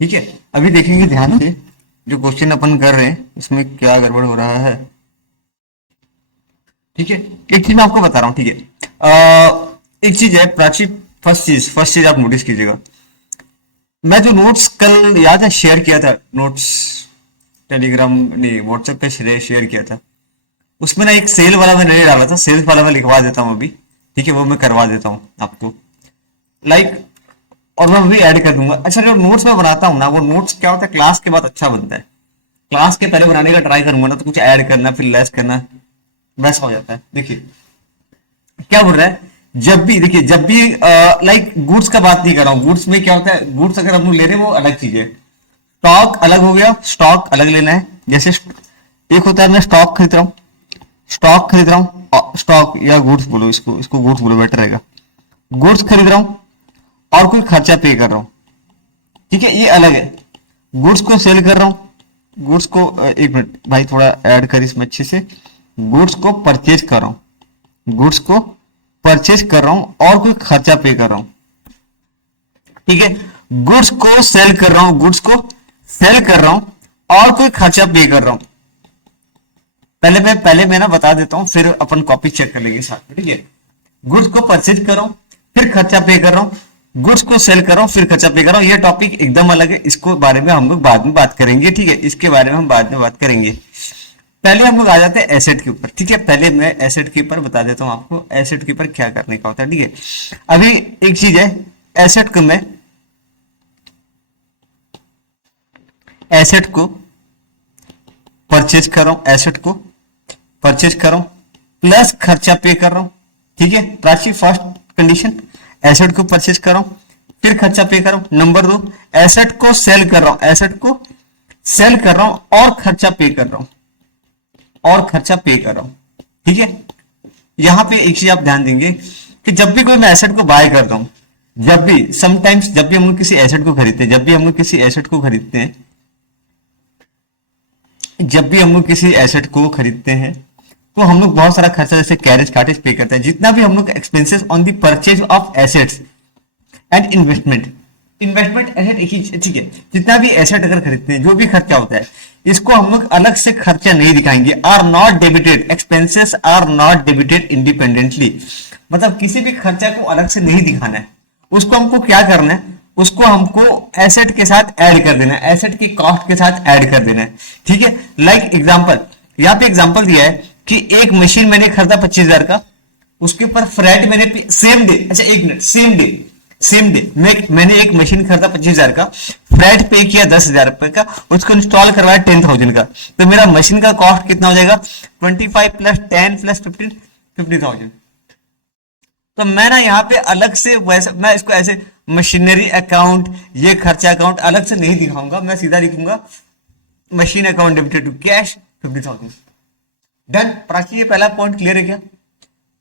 ठीक है। अभी देखेंगे ध्यान से जो क्वेश्चन अपन कर रहे हैं इसमें क्या गड़बड़ हो रहा है। ठीक है, एक चीज मैं आपको बता रहा हूँ। ठीक है, एक चीज है प्राची। फर्स्ट चीज आप नोटिस कीजिएगा। मैं जो नोट्स कल याद है शेयर किया था, नोट्स टेलीग्राम नहीं व्हाट्सएप पे शेयर किया था, उसमें ना एक सेल वाला मैंने नहीं डाला था। सेल्स वाला मैं लिखवा देता हूँ अभी। ठीक है, वो मैं करवा देता हूँ आपको, लाइक। और मैं अभी ऐड कर दूंगा। अच्छा, जो नोट्स मैं बनाता हूँ ना, वो नोट्स क्या होता है, क्लास के बाद अच्छा बनता है। क्लास के पहले बनाने का ट्राई करूंगा ना तो कुछ ऐड करना फिर लेस करना वैसा हो जाता है। देखिए क्या बोल रहा है, जब भी देखिए, जब भी लाइक गुड्स का बात नहीं कर रहा हूँ। गुड्स में क्या होता है, गुड्स अगर हम लोग ले रहे हैं वो अलग चीज है। स्टॉक अलग हो गया, स्टॉक अलग लेना है। जैसे एक होता है मैं स्टॉक खरीद रहा हूँ, स्टॉक खरीद रहा हूँ, स्टॉक या गुड्स बोलो, इसको इसको गुड्स बोलो बेटर रहेगा। गुड्स खरीद रहा हूँ और कोई खर्चा पे कर रहा हूँ। ठीक है, ये अलग है। गुड्स को सेल कर रहा हूँ, गुड्स को एक मिनट भाई थोड़ा ऐड कर इसमें अच्छे से। गुड्स को परचेज कर रहा हूँ, गुड्स को परचेज कर रहा हूं और कोई खर्चा पे कर रहा हूं। ठीक है, गुड्स को सेल कर रहा हूं, गुड्स को सेल कर रहा हूं और कोई खर्चा पे कर रहा हूं। पहले मैं ना बता देता हूं, फिर अपन कॉपी चेक कर लेंगे साथ में। ठीक है, गुड्स को परचेज कर रहा हूं, फिर खर्चा पे कर रहा हूं, गुड्स को सेल कर रहा हूं, फिर खर्चा पे कर रहा हूं। ये टॉपिक एकदम अलग है, इसको बारे में हम लोग बाद में बात करेंगे। ठीक है, इसके बारे में हम बाद में बात करेंगे। पहले हम लोग आ जाते हैं एसेट के ऊपर। ठीक है, पहले मैं एसेट के ऊपर बता देता हूं आपको, एसेट के ऊपर क्या करने का होता है। ठीक है, अभी एक चीज है, एसेट को मैं एसेट को परचेज कर रहा हूं, एसेट को परचेज कर रहा हूं प्लस खर्चा पे कर रहा हूं। ठीक है, राशि फर्स्ट कंडीशन, एसेट को परचेज कर रहा हूं फिर खर्चा पे कर रहा हूं। नंबर दो, एसेट को सेल कर रहा हूं, एसेट को सेल कर रहा हूं और खर्चा पे कर रहा हूं, और खर्चा पे कर रहा हूं। ठीक है, यहां पे एक चीज आप ध्यान देंगे कि जब भी कोई मैं एसेट को बाय करता हूं, जब भी समटाइम्स जब भी हम लोग किसी एसेट को खरीदते हैं, जब भी हम लोग किसी एसेट को खरीदते हैं, जब भी हम लोग किसी एसेट को खरीदते हैं तो हम लोग बहुत सारा खर्चा जैसे कैरेज कार्टेज पे करते हैं। जितना भी हम लोग expenses on the purchase of assets and investment, investment asset एक ही, ठीक है। जितना भी एसेट अगर खरीदते हैं, जो भी खर्चा होता है, इसको हम लोग अलग से खर्चा नहीं दिखाएंगे। Are not debited, expenses are not debited independently. मतलब किसी भी खर्चा को अलग से नहीं दिखाना है, उसको हमको क्या करना है, उसको हमको एसेट के साथ ऐड कर देना है, एसेट की कॉस्ट के साथ ऐड कर देना है। ठीक है, लाइक एग्जांपल, यहाँ पे एग्जांपल दिया है कि एक मशीन मैंने खरीदा 25,000 का, उसके ऊपर फ्रैट मैंने सेम डे, अच्छा एक मिनट, सेम डे मैंने एक मशीन खरीदा 25,000 का, फ्लैट पे किया 10,000 रुपए का, उसको इंस्टॉल करवाया 10,000 का, तो मेरा मशीन का कॉस्ट कितना हो जाएगा, 25 प्लस 10 प्लस 15, 50,000। तो मैं ना यहाँ पे अलग से वैसे मैं इसको ऐसे मशीनरी अकाउंट, ये खर्चा अकाउंट अलग से नहीं दिखाऊंगा, मैं सीधा लिखूंगा machine account debited to cash 50,000। Done. Prachi, ये पहला पॉइंट क्लियर है क्या?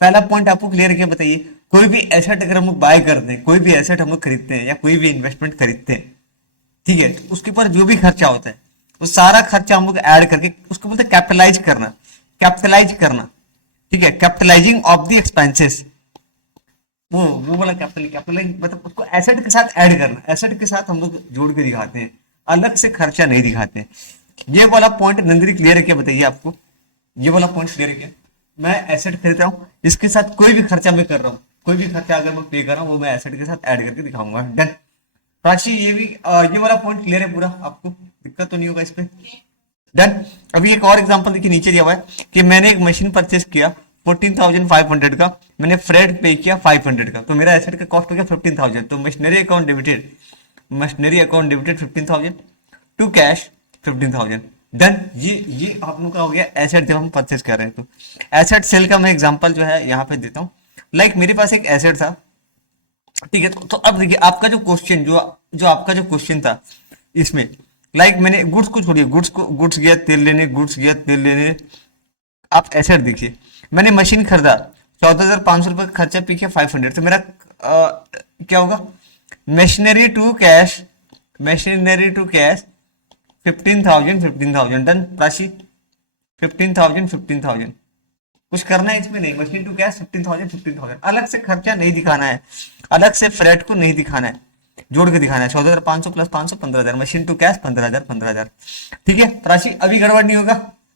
पहला पॉइंट आपको क्लियर है क्या, बताइए। कोई भी एसेट अगर हम लोग बाय करते हैं, कोई भी एसेट हम लोग खरीदते हैं या कोई भी इन्वेस्टमेंट खरीदते हैं, ठीक है, तो उसके ऊपर जो भी खर्चा होता है वो सारा खर्चा हम लोग ऐड करके उसको बोलते हैं कैपिटलाइज करना, कैपिटलाइज करना। ठीक है, कैपिटलाइजिंग ऑफ द एक्सपेंसेस, वो वाला कैपिटलाइज मतलब उसको एसेट के साथ ऐड करना, एसेट के साथ हम लोग जोड़ के दिखाते हैं, अलग से खर्चा नहीं दिखाते हैं। ये वाला पॉइंट नंदरी क्लियर है क्या, बताइए आपको ये वाला पॉइंट क्लियर है क्या? मैं एसेट खरीद रहा हूँ, इसके साथ कोई भी खर्चा मैं कर रहा हूँ, कोई भी खर्चा अगर मैं पे कर रहा हूँ वो मैं एसेट के साथ ऐड करके दिखाऊंगा। डन। प्राची, ये भी ये वाला पॉइंट क्लियर है पूरा, आपको दिक्कत तो नहीं होगा इस पे? डन। अभी एक और एग्जांपल देखिए, नीचे दिया हुआ है कि मैंने एक मशीन परचेस किया 14,500 का, मैंने फ्रेट पे किया 500 का, तो मेरा एसेट का कॉस्ट हो गया 15,000। तो machinery account debited, machinery account debited 15,000 to cash 15,000। Done. ये आप लोग का हो गया एसेट जब हम परचेस कर रहे हैं। तो एसेट सेल का मैं एग्जांपल जो है यहाँ पे देता हूँ। लाइक मेरे पास एक एसेट था, ठीक है, तो अब देखिए आपका जो क्वेश्चन, जो आपका जो क्वेश्चन था इसमें, लाइक मैंने गुड्स को छोड़िए, गुड्स गया तेल लेने, गुड्स गया तेल लेने, आप एसेट देखिए, मैंने मशीन खरीदा 14,500 रुपये का खर्चा पी किया 500, तो मेरा क्या होगा, machinery to cash, machinery to cash 15,000 done. राशि 15,000 कुछ करना है इसमें नहीं, मशीन टू कैश 15,000 अलग से खर्चा नहीं दिखाना है, अलग से फ्रेट को नहीं दिखाना है। जोड़ के दिखाना है 14,500 प्लस 500 15,000, मशीन टू कैश 15,000 15,000। ठीक है, तो राशि अभी गड़बड़ नहीं होगा,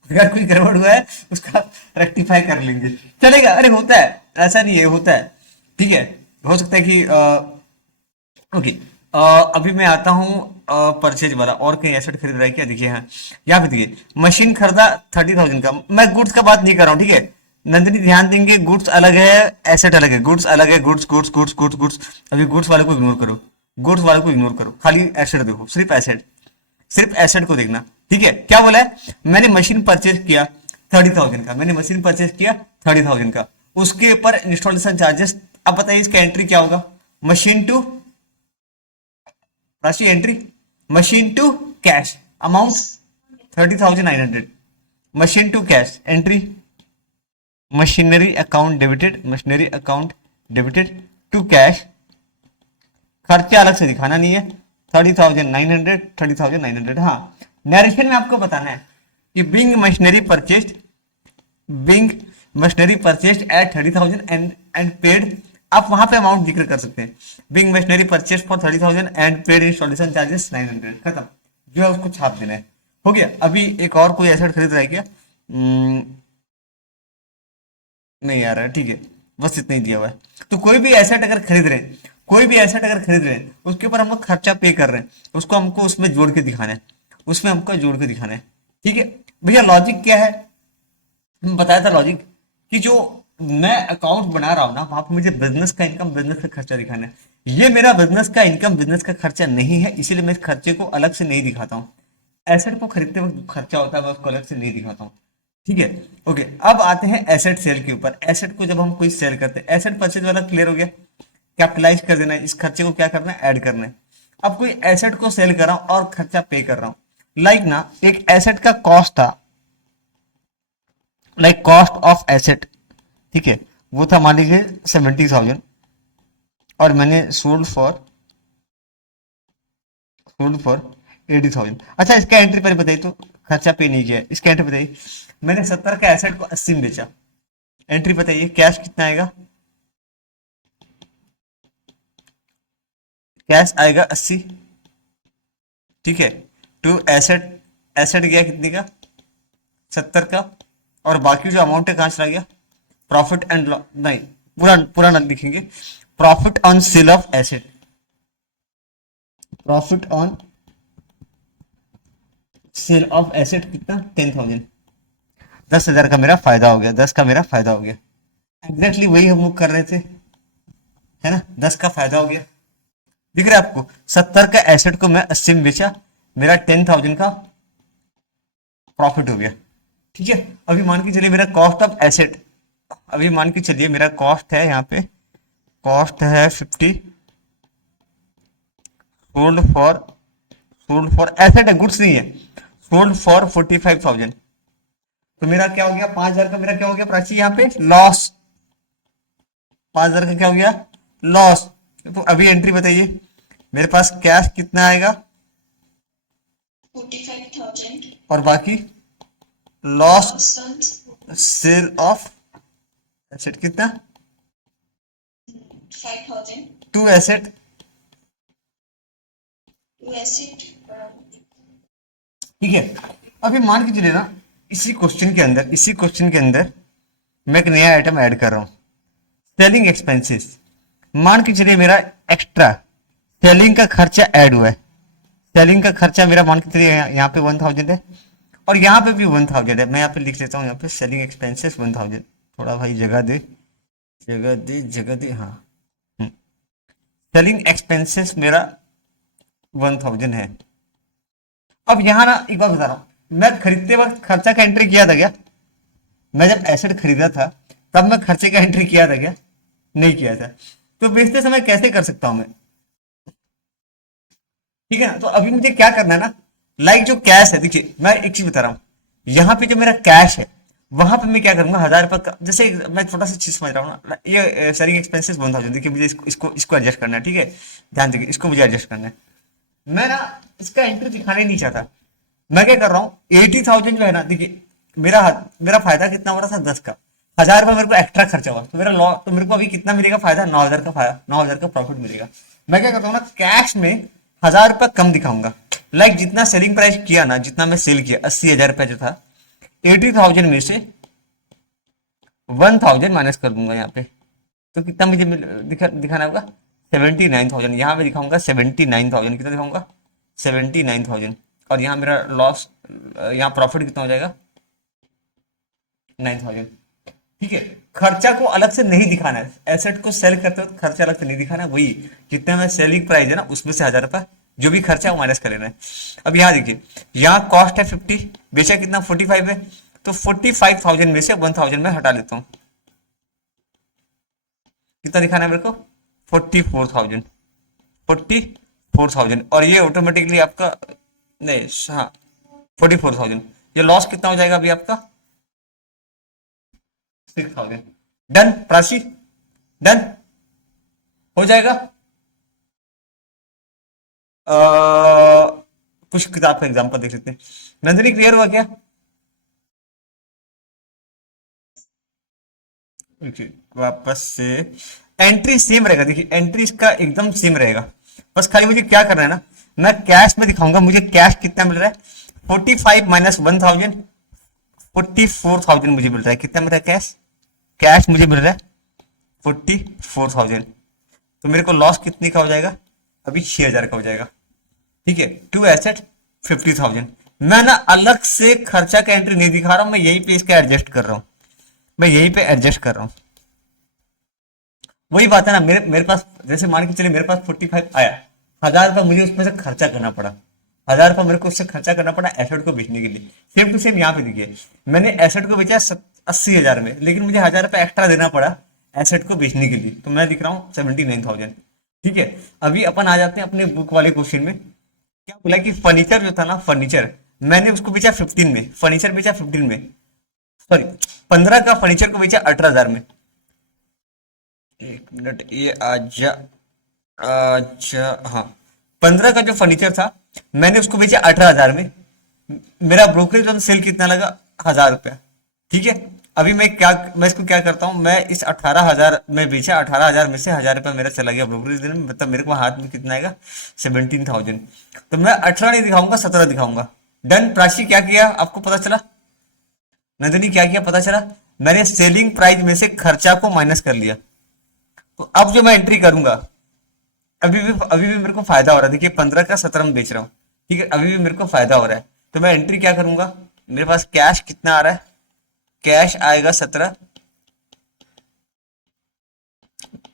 अगर कोई गड़बड़ हुआ है उसका रेक्टिफाई कर लेंगे, चलेगा। अरे होता है, ऐसा नहीं है, होता है। ठीक है, हो सकता है कि ओके। अभी मैं आता हूँ परचेज वाला, और कहीं एसेट खरीद रहा है क्या, देखिए हाँ, यहाँ पे देखिए मशीन खरीदा 30,000 का, मैं गुड्स का बात नहीं कर रहा हूँ, ठीक है नंदिनी, ध्यान देंगे, गुड्स अलग है, एसेट अलग है, गुड्स अलग है, goods goods goods goods goods. अभी गुड्स वाले को इग्नोर करो, गुड्स वाले को इग्नोर करो, खाली एसेट देखो, सिर्फ एसेट, सिर्फ एसेट को देखना। ठीक है, क्या बोला है, मैंने मशीन परचेज किया 30,000 का, मैंने मशीन परचेज किया 30,000 का, उसके ऊपर इंस्टॉलेशन चार्जेस। अब बताइए इसका एंट्री क्या होगा, मशीन टू राशि entry, machine to cash amount 30,900, machine to cash entry, machinery account debited, machinery account debited to cash, खर्चे अलग से दिखाना नहीं है, 30,900 30,900। हाँ, नरेशन में आपको बताना है कि being machinery purchased, being machinery purchased at 30,000 and paid, आप वहां पे अमाउंट जिक्र कर सकते हैं, being machinery purchased for 30,000 and paid installation charges 900, खत्म, जो है उसको छाप देना है, हो गया। अभी एक और कोई एसेट खरीद रहा है क्या, नहीं आ रहा है, ठीक है, बस इतना ही दिया हुआ है। तो कोई भी एसेट अगर खरीद रहे हैं, कोई भी एसेट अगर खरीद रहे हैं, उसके ऊपर हम लोग खर्चा पे कर रहे हैं, उसको हमको उसमें जोड़ के दिखाना है, उसमें हमको जोड़ के दिखाना है। ठीक है भैया, लॉजिक क्या है, मैं बताया था लॉजिक, कि जो मैं अकाउंट बना रहा हूँ ना, वहां पर मुझे बिजनेस का इनकम, बिजनेस का खर्चा दिखाना है। ये मेरा बिजनेस का इनकम, बिजनेस का खर्चा नहीं है, इसीलिए मैं इस खर्चे को अलग से नहीं दिखाता हूँ। एसेट को खरीदते वक्त खर्चा होता है, मैं उसको अलग से नहीं दिखाता हूँ। ठीक है, ओके। अब आते हैं एसेट सेल के ऊपर। एसेट को जब हम कोई सेल करते हैं, एसेट परचेज वाला क्लियर हो गया, कैपिटलाइज कर देना है, इस खर्चे को क्या करना है, ऐड करना है। अब कोई एसेट को सेल कर रहा हूं और खर्चा पे कर रहा हूं, लाइक ना, एक एसेट का कॉस्ट था, लाइक कॉस्ट ऑफ एसेट, ठीक है, वो था मान लीजिए 70,000, और मैंने सोल्ड फॉर 80,000। अच्छा, इसका एंट्री पर बताइए, तो खर्चा पे नहीं किया है, इसका एंट्री बताइए, मैंने 70 का एसेट को 80 में बेचा, एंट्री बताइए कैश कितना आएगा, कैश आएगा 80, ठीक है, टू एसेट, एसेट गया कितने का, 70 का, और बाकी जो अमाउंट है कहां चला गया, प्रॉफिट एंड लॉस, नहीं, पूरा पूरा न लिखेंगे, profit on sale of asset, profit on sale of asset कितना, 10,000, 10,000 का मेरा फायदा हो गया, 10 का मेरा फायदा हो गया, एग्जैक्टली वही हम लोग कर रहे थे, है ना, 10 का फायदा हो गया, दिख रहा है आपको, 70 का एसेट को मैं 80 में बेचा, मेरा 10,000 का प्रॉफिट हो गया। ठीक है, अभी मान के चलिए मेरा कॉस्ट ऑफ एसेट, अभी मान के चलिए मेरा कॉस्ट है, यहाँ पे कॉस्ट है 50, सोल्ड फॉर एसेट है, गुड्स नहीं है, सोल्ड फॉर 45,000, तो मेरा क्या हो गया, 5,000 का मेरा क्या हो गया प्राची, यहाँ पे लॉस, 5,000 का क्या हो गया, लॉस। तो अभी एंट्री बताइए, मेरे पास कैश कितना आएगा, 45,000, और बाकी लॉस सेल ऑफ एसेट कितना, 5,000, टू एसेट, to asset, ठीक है। अभी मान के चलिए ना, इसी क्वेश्चन के अंदर मैं एक नया आइटम ऐड कर रहा हूं, सेलिंग एक्सपेंसेस, मान के चलिए मेरा एक्स्ट्रा सेलिंग का खर्चा ऐड हुआ है, सेलिंग का खर्चा मेरा मान के चलिए यहाँ पे 1,000 है, और यहाँ पे भी 1,000 है, मैं यहाँ पे लिख लेता हूँ, यहाँ पे सेलिंग एक्सपेंसेस 1,000, थोड़ा भाई जगह दे, जगह दे, हाँ, सेलिंग एक्सपेंसेस मेरा 1,000 है। अब यहाँ ना एक बात बता रहा हूँ, मैं खरीदते वक्त खर्चा का एंट्री किया था क्या, मैं जब एसेट खरीदा था तब मैं खर्चे का एंट्री किया था क्या, नहीं किया था, तो बेचते समय कैसे कर सकता हूं मैं, ठीक है ना। तो अभी मुझे क्या करना है ना, लाइक जो कैश है, देखिए मैं एक चीज बता रहा हूँ, यहाँ पे जो मेरा कैश है, वहां पे मैं क्या करूंगा, 1,000 रुपये का, जैसे मैं छोटा सा चीज समझ रहा हूँ ना, ये सेलिंग एक्सपेंसेस 1,000, देखिए मुझे इसको एडजस्ट करना है, ठीक है, ध्यान देखिए, इसको मुझे एडजस्ट करना है, मैं ना इसका एंट्री दिखाना ही नहीं चाहता, मैं क्या कर रहा हूँ, 80,000 जो है ना, देखिए मेरा मेरा फायदा कितना हो रहा था, 10 का, 1,000 रुपये मेरे को एक्स्ट्रा खर्चा हुआ, तो मेरा लॉ, तो मेरे को अभी कितना मिलेगा फायदा, 9,000 का फायदा, 9,000 का प्रॉफिट मिलेगा। मैं क्या करता हूँ ना, कैश में 1000 रुपया कम दिखाऊंगा। लाइक जितना सेलिंग प्राइस किया ना, जितना मैं सेल किया 80,000 रुपया जो था, 80,000 में से 1000 माइनस कर दूंगा यहाँ पे। तो कितना मुझे दिखाना होगा, 79,000। यहाँ पे दिखाऊंगा 79,000। कितना दिखाऊंगा, 79,000। और यहाँ मेरा लॉस, यहाँ प्रॉफिट कितना हो जाएगा, 9,000। ठीक है, खर्चा को अलग से नहीं दिखाना है। एसेट को सेल करते वक्त खर्चा अलग से नहीं दिखाना है, वही जितना मैं सेलिंग प्राइस है ना उसमें से 1000 रुपया जो भी खर्चा है वो माइनस कर लेना है। अब यहाँ देखिए, यहाँ कॉस्ट है 50, बेचा कितना 45 है, तो 45,000 में से 1000 में हटा लेता हूँ। कितना दिखाना है मेरे को, 44,000। 44,000 और ये ऑटोमेटिकली आपका, नहीं हाँ 44,000। ये लॉस कितना हो जाएगा अभी आपका, 6,000। डन राशि, डन हो जाएगा। कुछ किताब का एग्जांपल देख लेते हैं। नंदिनी क्लियर हुआ क्या, वापस से एंट्री सेम रहेगा। देखिए एंट्री इसका एकदम सेम रहेगा, बस खाली मुझे क्या करना है ना, मैं कैश में दिखाऊंगा मुझे कैश कितना मिल रहा है, 45 माइनस 1000, 44,000 मुझे मिल रहा है। कितना मिल रहा है कैश, कैश मुझे मिल रहा है 44,000। तो मेरे को लॉस कितने का हो जाएगा, अभी 6,000 का हो जाएगा। ठीक है, टू एसेट 50,000। मैं ना अलग से खर्चा का एंट्री नहीं दिखा रहा हूं, मैं यहीं पे इसका एडजस्ट कर रहा हूं, मैं यहीं पे एडजस्ट कर रहा हूं। वही बात है ना, मेरे पास जैसे मान के चलिए मेरे पास 45 आया, 1000 रुपया मुझे उसमें से खर्चा करना पड़ा, 1000 रुपया मेरे को उससे खर्चा करना पड़ा एसेट को बेचने के लिए। सेम टू सेम यहाँ पे देखिए, मैंने एसेट को बेचा 80,000 में, लेकिन मुझे 1000 रुपया एक्स्ट्रा देना पड़ा एसेट को बेचने के लिए, तो मैं दिख रहा हूँ 79,000। ठीक है, अभी अपन आ जाते हैं अपने बुक वाले क्वेश्चन में। क्या बोला कि फर्नीचर जो था ना, फर्नीचर मैंने उसको बेचा 15 में, फर्नीचर बेचा 15 में, सॉरी 15 का फर्नीचर को बेचा 18,000 में। एक मिनट, ये आजा आजा, हाँ 15 का जो फर्नीचर था मैंने उसको बेचा 18,000 में। मेरा ब्रोकरेज ऑन सेल कितना लगा, 1000 रुपया। ठीक है, अभी मैं इसको क्या करता हूँ, मैं इस 18,000 में बेचा, 18,000 में से 1000 रुपया मेरा चला गया ब्रोकरेज देने में, मतलब मेरे को हाथ में कितना आएगा 17,000। तो मैं 18 नहीं दिखाऊंगा, 17 दिखाऊंगा। डन, राशि क्या किया आपको पता चला, नंदिनी क्या किया पता चला, मैंने सेलिंग प्राइस में से खर्चा को माइनस कर लिया। तो अब जो मैं एंट्री करूंगा, अभी भी मेरे को फायदा हो रहा है। देखिए 15 का 17 में बेच रहा हूँ, ठीक है, अभी भी मेरे को फायदा हो रहा है। तो मैं एंट्री क्या करूंगा, मेरे पास कैश कितना आ रहा है, कैश आएगा 17,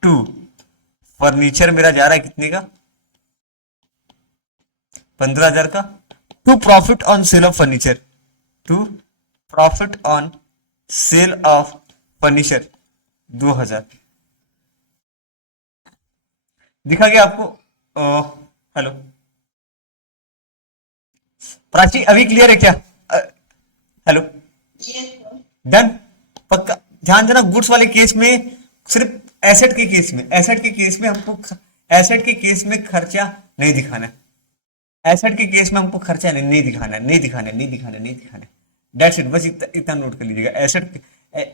टू फर्नीचर मेरा जा रहा है कितने का, 15,000 का, to profit on sale of furniture, to profit on sale of furniture 2,000। दिखा गया आपको, हेलो प्राची अभी क्लियर है क्या, हेलो, Yes, sir. डन, पक्का। ध्यान देना, गुड्स वाले केस में सिर्फ एसेट के केस में, एसेट के केस में हमको एसेट के केस में खर्चा नहीं दिखाना है, एसेट के केस में हमको खर्चा नहीं दिखाना है, नहीं दिखाना है, नहीं दिखाना है, नहीं दिखाना है। दैट्स इट, बस इतना नोट कर लीजिएगा।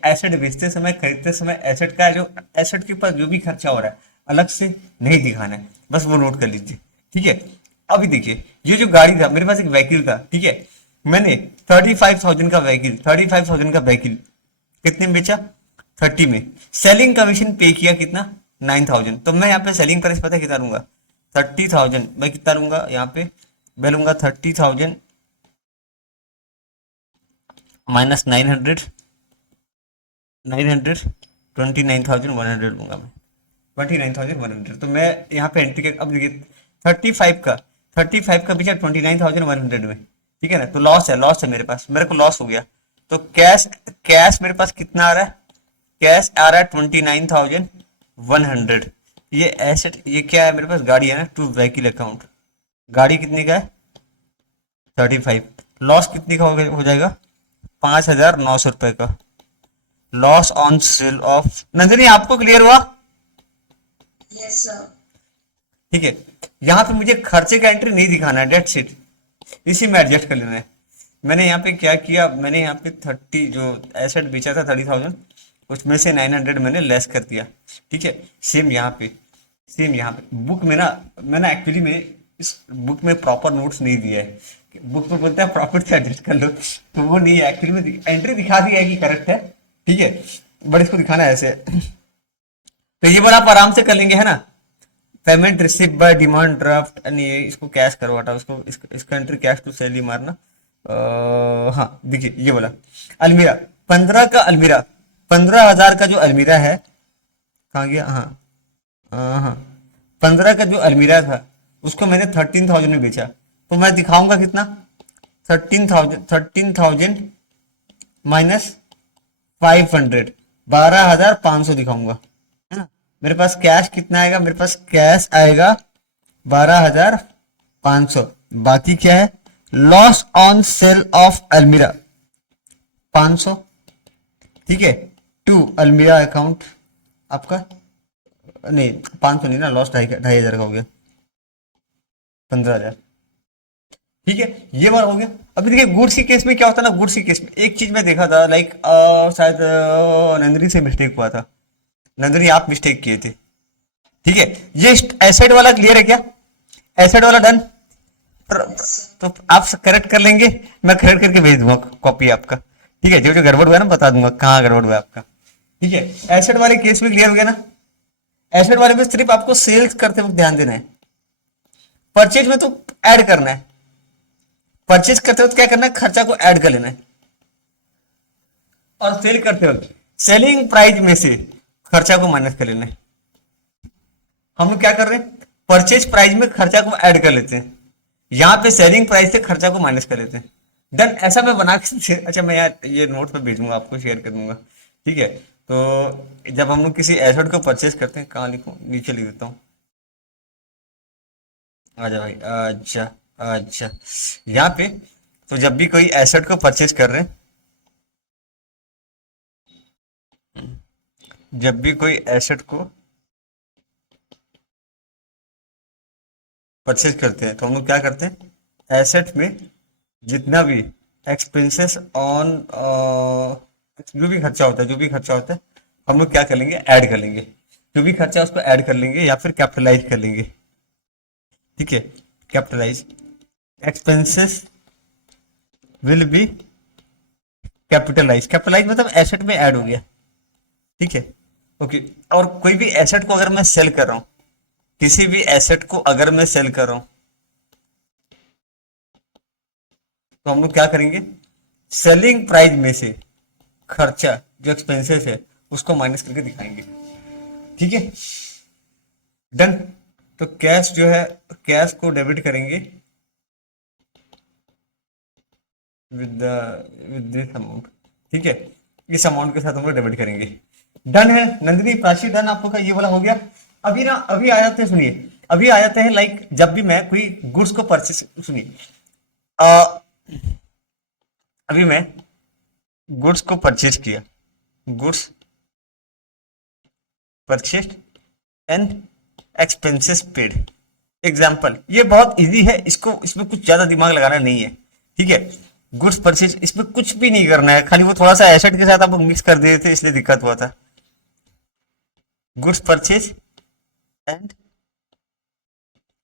एसेट बेचते समय, खरीदते समय एसेट का जो, एसेट के ऊपर जो भी खर्चा हो रहा है अलग से नहीं दिखाना है, बस वो नोट कर लीजिए। ठीक है, अभी देखिए ये जो गाड़ी था, मेरे पास एक व्हीकल था, ठीक है, मैंने 35,000 का व्हीकल, 35,000 का व्हीकल कितने में बेचा, 30 में। सेलिंग कमीशन पे किया कितना, 9,000। तो मैं यहाँ पे सेलिंग प्राइस पता है कितना लूंगा, 30,000। मैं कितना लूंगा यहाँ पे, मैं लूंगा 30,000 माइनस 900, 29,100 लूंगा मैं, 29,100। तो मैं यहाँ पे एंट्री अब देखिए 35 का बेचा 29,100 में, ठीक है ना, तो लॉस है मेरे पास, मेरे को लॉस हो गया। तो कैश मेरे पास कितना आ रहा है, कैश आ रहा है 29,100। ये एसेट, ये क्या है मेरे पास, गाड़ी है ना, टू व्हीकल अकाउंट, गाड़ी कितने का है 35। लॉस कितने का हो जाएगा, 5,900 रुपए का loss on sale of. Nandini आपको क्लियर हुआ, Yes, sir. ठीक है, यहाँ पे मुझे खर्चे का एंट्री नहीं दिखाना है, डेट्स इट, इसी में एडजस्ट कर लेना है। मैंने यहाँ पे क्या किया, मैंने यहाँ पे 30 जो एसेट बेचा था 30,000, उसमें से 900 मैंने लेस कर दिया। ठीक है, सेम यहाँ पे सेम यहाँ पे बुक में ना, मैंने एक्चुअली में इस बुक में प्रॉपर नोट्स नहीं दिया है। बुक में बोलता है प्रॉफिट से एडजस्ट कर लो, तो वो नहीं है एक्चुअली में। एंट्री दिखा दिया है कि करेक्ट है, ठीक है, बट इसको दिखाना है ऐसे। तो ये बार आप आराम से कर लेंगे, है ना। Payment receive by demand draft, नहीं इसको कैश करो, हटाओ इसको, इसका एंट्री कैश टू सैलरी मारना। हाँ देखिए ये बोला अलमीरा 15 का अलमीरा, 15,000 का जो अलमीरा है, कहाँ गया, हाँ हाँ, 15 का जो अलमीरा था उसको मैंने 13,000 में बेचा, तो मैं दिखाऊंगा कितना, 13,000 माइनस 500, 12,500 दिखाऊंगा, है ना। मेरे पास कैश कितना आएगा, मेरे पास कैश आएगा 12,500। बाकी क्या है, लॉस ऑन सेल ऑफ अलमीरा 500, ठीक है, टू अलमीरा अकाउंट आपका, नहीं 500 नहीं ना, लॉस 2,500 का हो गया, 15,000, ठीक है, ये बार हो गया। अभी देखिए गुड्स के केस में क्या होता है ना, गुड्स के केस में एक चीज मैं देखा था, लाइक शायद नंदनी से मिस्टेक हुआ था, नंदनी आप मिस्टेक किए थे, ठीक है। ये एसेट वाला क्लियर है क्या, एसेट वाला डन, तो आप करेक्ट कर लेंगे, मैं करेक्ट करके भेज दूंगा कॉपी आपका, ठीक है। जो जो गड़बड़ हुआ है ना बता दूंगा कहाँ गड़बड़ हुआ है आपका, ठीक है। एसेट वाले केस में क्लियर हो गया ना। एसेट वाले में सिर्फ आपको सेल्स करते वक्त ध्यान देना है, परचेज में तो ऐड करना है, परचेज करते वक्त क्या करना है, खर्चा को ऐड कर लेना है, और सेल करते वक्त सेलिंग प्राइस में से खर्चा को माइनस कर लेना है। हम लोग क्या कर रहे हैं, परचेज प्राइस में खर्चा को ऐड कर लेते हैं, यहाँ पे सेलिंग प्राइस से खर्चा को माइनस कर लेते हैं। डन, ऐसा मैं बना के अच्छा मैं यार ये नोट पे भेजूंगा, आपको शेयर कर दूंगा, ठीक है। तो जब हम लोग किसी एसेट को परचेज करते हैं, कहाँ लिखूं, नीचे लिख देता हूँ, आजा भाई, अच्छा अच्छा, यहाँ पे तो जब भी कोई एसेट को परचेज कर रहे हैं, जब भी कोई एसेट को परचेज करते हैं तो हम लोग क्या करते हैं, एसेट में जितना भी एक्सपेंसेस ऑन, जो भी खर्चा होता है, जो भी खर्चा होता है हम लोग क्या कर लेंगे, ऐड कर लेंगे, जो भी खर्चा है उसको ऐड कर लेंगे या फिर कैपिटलाइज कर लेंगे, ठीक है। Capitalise expenses will be capitalise, capitalise मतलब एसेट में ऐड हो गया, ठीक है, ओके। और कोई भी एसेट को अगर मैं सेल कर रहा हूं, किसी भी एसेट को अगर मैं सेल कर रहा हूं, तो हम लोग क्या करेंगे, सेलिंग प्राइस में से खर्चा जो एक्सपेंसेस है उसको माइनस करके दिखाएंगे, ठीक है। डन, तो कैश जो है, कैश को डेबिट करेंगे विद दिस अमाउंट, ठीक है, इस अमाउंट के साथ हम लोग डेबिट करेंगे। डन है नंदिनी, प्राची डन, आपको का ये वाला हो गया। अभी ना अभी आ जाते हैं, सुनिए अभी आ जाते हैं, लाइक जब भी मैं कोई गुड्स को परचेस, सुनिए अभी मैं गुड्स को परचेज किया, goods purchase and expenses paid, example, ये बहुत इजी है, इसको इसमें कुछ ज्यादा दिमाग लगाना नहीं है, ठीक है। गुड्स परचेज, इसमें कुछ भी नहीं करना है, खाली वो थोड़ा सा एसेट के साथ आप मिक्स कर दिए थे इसलिए दिक्कत हुआ था। Goods purchase and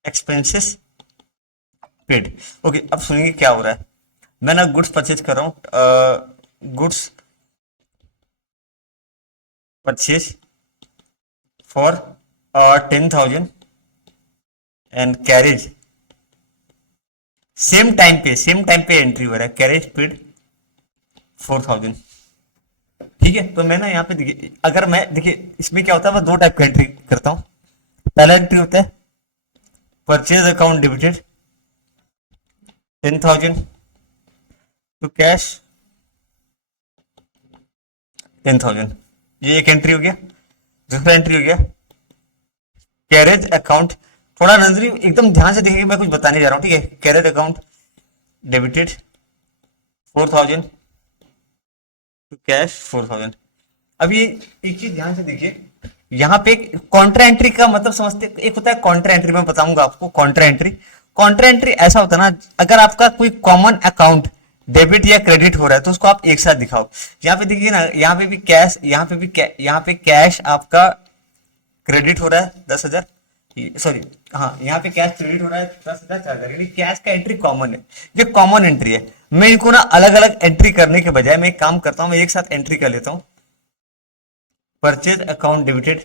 expenses paid, okay. अब सुनिए क्या हो रहा है, मैं ना गुड्स परचेज कर रहा हूं, goods purchase for 10,000 and carriage, same time पे एंट्री हो रहा है, कैरेज पेड 4,000, ठीक है। तो मैं ना यहाँ पे देखिए, अगर मैं देखिए इसमें क्या होता है, मैं दो टाइप का एंट्री करता हूँ। पहला एंट्री होता है purchase account debited 10,000 to cash 10,000, ये एक एंट्री हो गया। दूसरा एंट्री हो गया कैरेज अकाउंट, थोड़ा नजरी एकदम ध्यान से देखिए, मैं कुछ बताने जा रहा हूँ, ठीक है। Carriage account debited 4,000 to cash 4,000। अब ये एक चीज ध्यान से देखिए, यहाँ पे कॉन्ट्रा एंट्री का मतलब समझते, एक होता है कॉन्ट्रा एंट्री, मैं बताऊंगा आपको कॉन्ट्रा एंट्री। कॉन्ट्रा एंट्री ऐसा होता है ना, अगर आपका कोई कॉमन अकाउंट डेबिट या क्रेडिट हो रहा है तो उसको आप एक साथ दिखाओ। यहाँ पे देखिए ना, यहाँ पे भी कैश, यहाँ पे कैश आपका क्रेडिट हो रहा है 10,000, सॉरी, हाँ यहाँ पे कैश क्रेडिट हो रहा है 10,000 यानी कैश का एंट्री कॉमन है, ये कॉमन एंट्री है। मैं इनको ना अलग अलग एंट्री करने के बजाय मैं एक काम करता हूँ, मैं एक साथ एंट्री कर लेता हूँ। Purchase account debited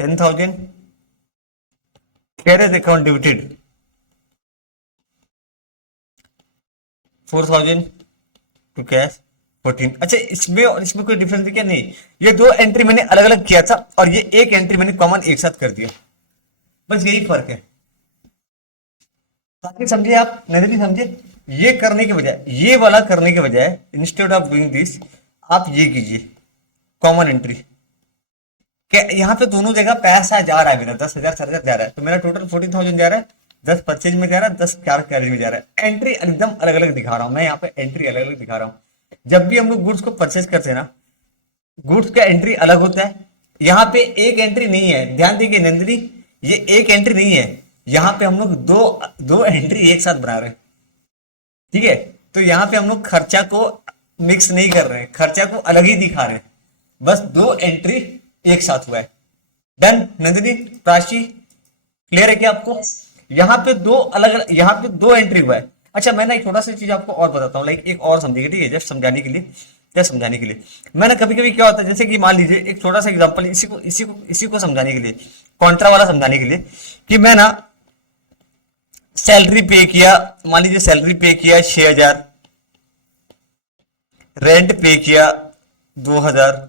10,000, carriage account debited 4,000 to cash 14। अच्छा, इसमें और इसमें कोई डिफरेंस है क्या? नहीं, ये दो एंट्री मैंने अलग अलग किया था और ये एक एंट्री मैंने कॉमन एक साथ कर दिया, बस यही फर्क है। बाकी समझे आप? नहीं समझे? ये करने के बजाय, ये वाला करने के बजाय, इंस्टेड ऑफ डूइंग दिस आप ये कीजिए कॉमन एंट्री। क्या यहाँ पे दोनों जगह पैसा जा रहा है मेरा 10,000 4,000 जा रहा है, तो मेरा टोटल 14,000 जा रहा है, 10 परचेज में जा रहा है, 10 कैरेज में जा रहा है। एंट्री एकदम अलग अलग दिखा रहा हूँ मैं, यहाँ पे एंट्री अलग अलग दिखा रहा हूँ। जब भी हम लोग गुड्स को परचेज करते हैं ना, गुड्स का एंट्री अलग होता है। यहाँ पे एक एंट्री नहीं है, ध्यान देखिए नंदिनी, ये एक एंट्री नहीं है, यहाँ पे हम लोग दो दो एंट्री एक साथ बना रहे हैं, ठीक है। तो यहाँ पे हम लोग खर्चा को मिक्स नहीं कर रहे हैं, खर्चा को अलग ही दिखा रहे हैं, बस दो एंट्री एक साथ हुआ है। डन नंदिनी, प्राची, क्लियर है क्या आपको? Yes. यहाँ पे दो अलग अलग, यहाँ पे दो एंट्री हुआ है। अच्छा, मैं ना एक थोड़ा सा चीज आपको और बताता हूँ, लाइक एक और समझिएगा, ठीक है, जस्ट समझाने के लिए, जस्ट समझाने के लिए। मैं ना कभी कभी क्या होता है, जैसे कि मान लीजिए एक छोटा सा एग्जांपल, इसी को समझाने के लिए, कॉन्ट्रा वाला समझाने के लिए, कि मैं ना सैलरी पे किया, मान लीजिए सैलरी पे किया 6,000, रेंट पे किया 2,000,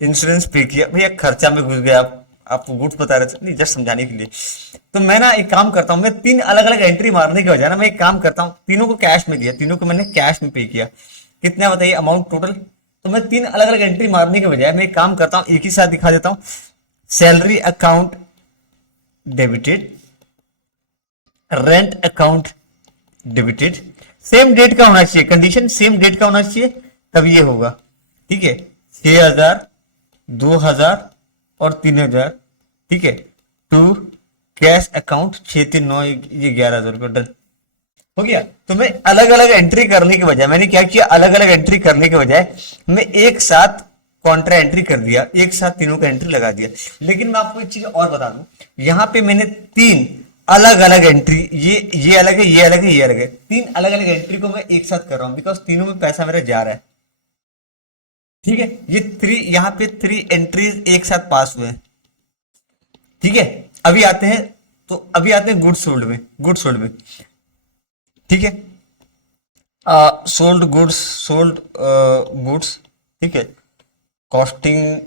इंश्योरेंस पे किया, भैया खर्चा में घुस गया। आपको गुड्स बता रहे थे, नहीं जस्ट समझाने के लिए। तो मैं ना एक काम करता हूँ, मैं 3 अलग अलग एंट्री मारने के बजाय ना मैं एक काम करता हूँ, तीनों को कैश में दिया, तीनों को मैंने कैश में पे किया। कितना बताइए अमाउंट टोटल? तो मैं 3 अलग अलग एंट्री मारने के बजाय मैं एक काम करता हूँ, एक ही साथ दिखा देता हूँ। Salary account debited, rent account debited, same date का होना चाहिए, कंडीशन सेम डेट का होना चाहिए, तब ये होगा, ठीक है। 6,000, 2,000 और 3,000, ठीक है, टू कैश अकाउंट 6,3,9, ये 11,000 रुपये, डन हो गया। तो मैं अलग अलग एंट्री करने के बजाय मैंने क्या किया, अलग अलग एंट्री करने के बजाय मैं एक साथ कॉन्ट्रा एंट्री कर दिया, एक साथ तीनों का एंट्री लगा दिया। लेकिन मैं आपको एक चीज और बता दूं, यहाँ पे मैंने 3 अलग अलग एंट्री, ये अलग है, ये अलग है, ये अलग है, 3 अलग अलग एंट्री को मैं एक साथ कर रहा हूं, बिकॉज तीनों में पैसा मेरा जा रहा है, ठीक है। ये 3, यहाँ पे 3 एंट्रीज एक साथ पास हुए हैं, ठीक है। अभी आते हैं, तो अभी आते हैं गुड्स सोल्ड में, गुड्स सोल्ड में, ठीक है। सोल्ड गुड्स, सोल्ड गुड्स, ठीक है, costing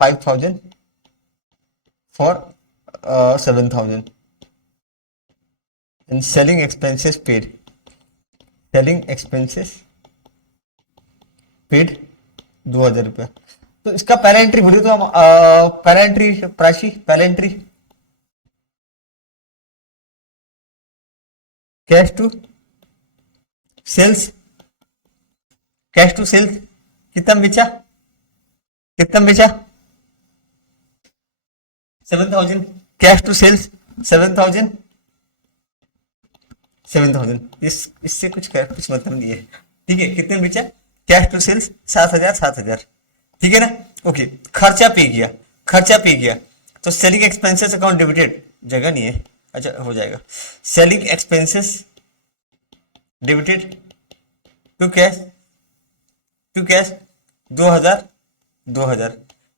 5,000 for 7,000 and selling expenses paid, selling expenses paid 2,000 रुपया। तो इसका पहला एंट्री बोलिए तो हम, पहला एंट्री प्राची, पहला entry cash to sales, cash to sales कितना बेचा, कितना बेचा 7,000, कैश टू सेल्स 7,000, 7,000, इससे कुछ मतलब नहीं है, ठीक है। कितने बेचा, कैश टू सेल्स 7,000, 7,000, ठीक है ना। ओके, खर्चा पे किया, खर्चा पे किया, तो सेलिंग एक्सपेंसेस अकाउंट डेबिटेड, जगह नहीं है, अच्छा हो जाएगा, selling expenses debited to cash, to cash 2,000, 2,000,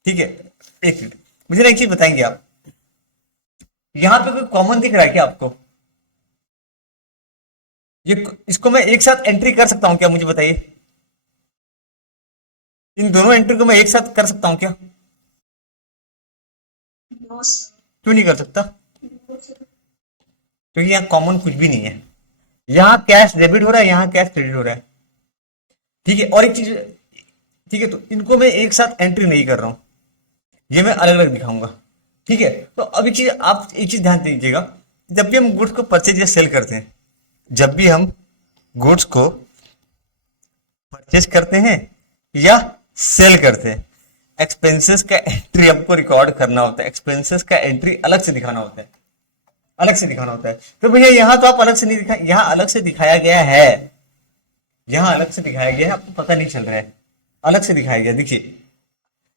ठीक है। एक मिनट, मुझे ना एक चीज बताएंगे आप, यहां पे कोई कॉमन दिख रहा है क्या आपको? ये, इसको मैं एक साथ एंट्री कर सकता हूं क्या, मुझे बताइए? इन दोनों एंट्री को मैं एक साथ कर सकता हूं क्या? No, sir. क्यों नहीं कर सकता? No, sir. क्योंकि यहाँ कॉमन कुछ भी नहीं है, यहाँ कैश डेबिट हो रहा है, यहाँ कैश क्रेडिट हो रहा है, ठीक है। और एक चीज, ठीक है, तो इनको मैं एक साथ एंट्री नहीं कर रहा हूं, ये मैं अलग अलग दिखाऊंगा, ठीक है। तो अब एक चीज, आप एक चीज ध्यान दीजिएगा, जब भी हम गुड्स को परचेज या सेल करते हैं, जब भी हम गुड्स को परचेज करते हैं या सेल करते हैं, एक्सपेंसेस का एंट्री हमको रिकॉर्ड करना होता है, एक्सपेंसेस का एंट्री अलग से दिखाना होता है, अलग से दिखाना होता है। तो भैया यहाँ तो आप अलग से नहीं दिखा, यहाँ अलग से दिखाया गया है, यहाँ अलग से दिखाया गया है, आपको पता नहीं चल रहा है, अलग से दिखाया गया। देखिए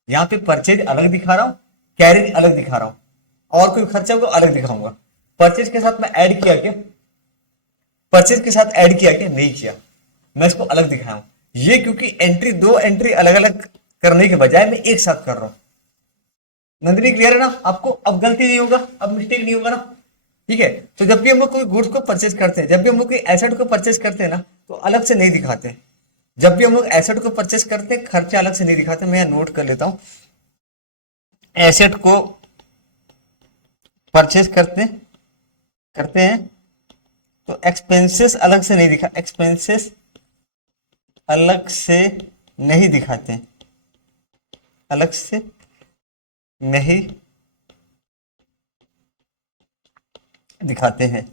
यहाँ पे परचेज अलग दिखा रहा हूँ, कैरेज अलग दिखा रहा हूं और कोई खर्चा होगा अलग दिखाऊंगा। परचेज के साथ मैं ऐड किया क्या? परचेज के साथ ऐड किया क्या? नहीं किया, मैं इसको अलग दिखाया हूं। ये क्योंकि एंट्री, दो एंट्री अलग अलग करने के बजाय मैं एक साथ कर रहा हूं। नंदिनी क्लियर है ना आपको? अब गलती नहीं होगा, अब मिस्टेक नहीं होगा ना? ठीक है। तो जब भी हम लोग कोई गुड्स को परचेज करते हैं, जब भी हम लोग कोई एसेट को परचेज करते हैं ना, तो अलग से नहीं दिखाते हैं। जब भी हम लोग एसेट को परचेज करते हैं, खर्चा अलग से नहीं दिखाते। मैं यहाँ नोट कर लेता हूं, एसेट को परचेज करते हैं तो एक्सपेंसेस अलग से नहीं दिखा, एक्सपेंसेस अलग से नहीं दिखाते हैं, अलग से नहीं दिखाते हैं।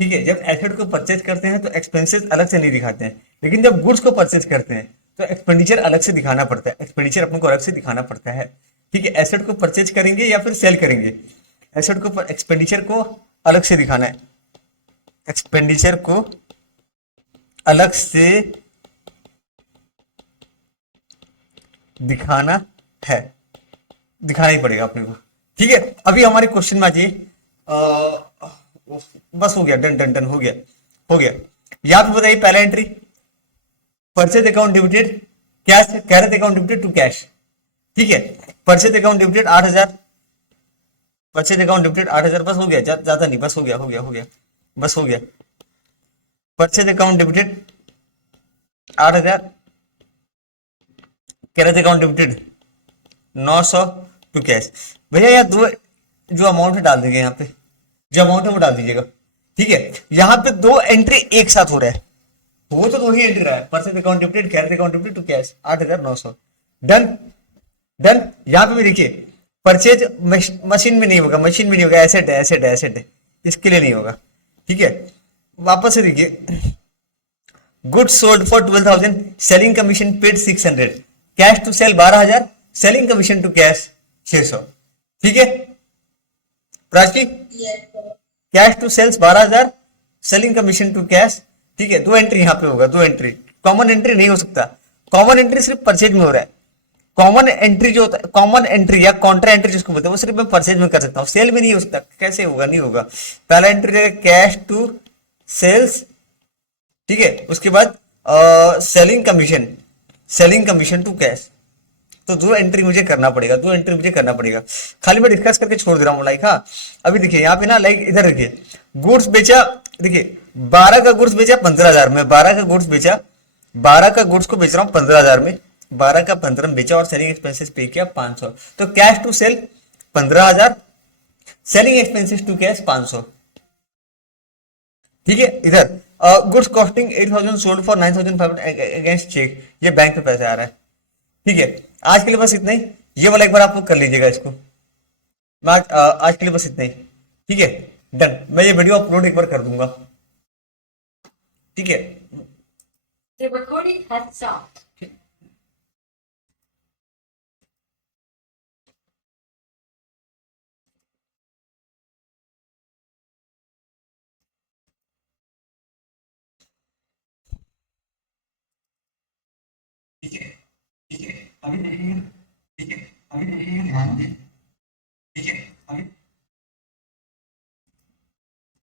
ठीक है। जब एसेट को परचेज करते हैं तो एक्सपेंसेस अलग से नहीं दिखाते हैं, लेकिन जब गुड्स को परचेज करते हैं तो एक्सपेंडिचर अलग से दिखाना पड़ता है, एक्सपेंडिचर अपने को अलग से दिखाना पड़ता है। ठीक है। एसेट को परचेज करेंगे या फिर सेल करेंगे, एसेट को एक्सपेंडिचर को अलग से दिखाना है, एक्सपेंडिचर को अलग से दिखाना है, दिखाना ही पड़ेगा अपने को। ठीक है। अभी हमारे क्वेश्चन में आ जाइए। बस हो गया, डन डन डन, हो गया हो गया। यहां पे बताइए पहला entry, purchase account debited cash, carriage account debited to cash. ठीक है। Purchase account debited 8,000, purchase account debited 8,000। बस हो गया, ज्यादा नहीं, बस हो गया हो गया हो गया, बस हो गया। Purchase account debited 8,000, carriage account debited 900 to cash. भैया यहाँ दो जो अमाउंट है डाल दीजिए, यहाँ पे जो अमाउंट है वो डाल दीजिएगा। ठीक है। यहाँ पे दो एंट्री एक साथ हो रहा है, वो तो दो ही एंट्री रहा है, purchase account debited, carriage account debited to cash 8,900। Done done. यहाँ पे भी देखिए, परचेज मशीन में नहीं होगा, मशीन में नहीं होगा, एसेट है, एसेट है, एसेट है, इसके लिए नहीं होगा। ठीक है। वापस से देखिए, goods sold for 12,000, selling commission paid 600, cash to sale 12,000, selling commission to cash 600। ठीक है Prachi? Yes, sir. Cash to sales 12,000, selling commission to cash. ठीक है। दो एंट्री यहाँ पे होगा, दो एंट्री, कॉमन एंट्री नहीं हो सकता। कॉमन एंट्री सिर्फ परचेज में हो रहा है। कॉमन एंट्री जो होता है, कॉमन एंट्री या कॉन्ट्रा एंट्री जिसको बोलते हैं, वो सिर्फ मैं परचेज में कर सकता हूँ, सेल में नहीं हो सकता। कैसे होगा? नहीं होगा। पहला एंट्री रहेगा कैश टू सेल्स, ठीक है, उसके बाद selling commission, selling commission to cash. तो दो एंट्री मुझे करना पड़ेगा, दो एंट्री मुझे करना पड़ेगा। खाली मैं डिस्कस करके छोड़ दे रहा हूँ लाइक। हाँ, अभी देखिए यहाँ पे ना, लाइक इधर देखिए, गुड्स बेचा, देखिए 12 का गुड्स बेचा 15,000 में, 12 का गुड्स बेचा, 12 का गुड्स को बेच रहा हूँ 15,000 में, 12 का 15 में बेचा और सेलिंग एक्सपेंसेस पे किया 500। तो cash to sale 15,000, selling expenses to cash 500। ठीक है। इधर goods costing 8,000 sold for 9,500 against cheque, ये बैंक पे पैसा आ रहा है। ठीक है। आज के लिए बस इतना ही, ये वाला एक बार आप लोग कर लीजिएगा इसको। मैं आज के लिए बस इतना ही। ठीक है। डन। मैं ये वीडियो अपलोड एक बार कर दूंगा। ठीक है। The recording has stopped. ठीक है। ठीक है। अभी देखेंगे